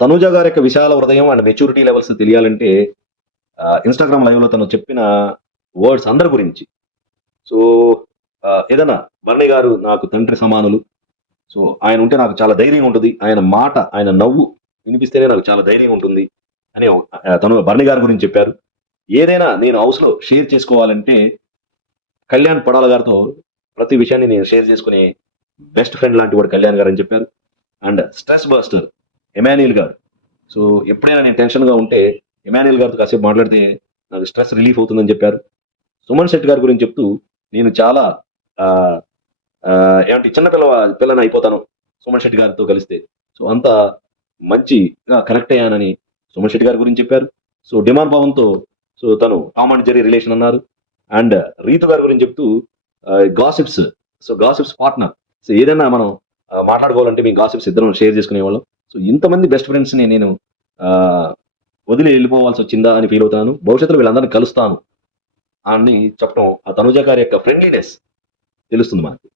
తనూజ గారి యొక్క విశాల హృదయం అండ్ మెచ్యూరిటీ లెవెల్స్ తెలియాలంటే ఇన్‌స్టాగ్రామ్ లైవ్‌లో తను చెప్పిన వర్డ్స్ అందరి గురించి. సో, ఏదన్నా బర్నీ గారు నాకు తండ్రి సమానులు. సో, ఆయన ఉంటే నాకు చాలా ధైర్యంగా ఉంటది. ఆయన మాట, ఆయన నవ్వు వినిపిస్తేనే నాకు చాలా ధైర్యంగా ఉంటుంది అని తను బర్నీ గారి గురించి చెప్పారు. ఏదైనా నేను హౌస్‌లో షేర్ చేసుకోవాలంటే కళ్యాణ్ పడాల గారితో ప్రతి విషయాన్ని నేను షేర్ చేసుకునే బెస్ట్ ఫ్రెండ్ లాంటి వాడు కళ్యాణ్ గారని చెప్పారు. అండ్ స్ట్రెస్ బస్టర్ ఎమాన్యుయల్ గారు. సో, ఎప్పుడైనా నేను టెన్షన్‌గా ఉంటే ఎమాన్యుయల్ గారితో కాసేపు మాట్లాడితే నాకు స్ట్రెస్ రిలీఫ్ అవుతుందని చెప్పారు. సుమన్ శెట్టి గారి గురించి చెప్తూ నేను చాలా ఆహ్, ఏమంటే చిన్న పిల్లని అయిపోతాను సుమన్ శెట్టి గారితో కలిస్తే. సో, అంత మంచిగా కనెక్ట్ అయ్యానని సుమన్ శెట్టి గారి గురించి చెప్పారు. సో, డిమాండ్ పవన్‌తో తను టామ్ అండ్ జెర్రీ రిలేషన్ అన్నారు. అండ్ రీతు గారి గురించి చెప్తూ గాసిప్స్ గాసిప్స్ పార్ట్నర్. సో, ఏదైనా మనం మాట్లాడుకోవాలంటే మేము గాసిప్స్ ఇద్దరం షేర్ చేసుకునేవాళ్ళం. సో, ఇంతమంది బెస్ట్ ఫ్రెండ్స్‌ని నేను ఆహ్, వదిలి ఎళ్ళిపోవాల్సొచ్చిందా అని ఫీల్ అవుతున్నాను. భవిష్యత్తులో వీళ్ళందరిని కలుస్తాను అని చెప్పడం ఆ తనుజ గారి యొక్క ఫ్రెండ్లీనెస్ తెలుస్తుంది మనకి.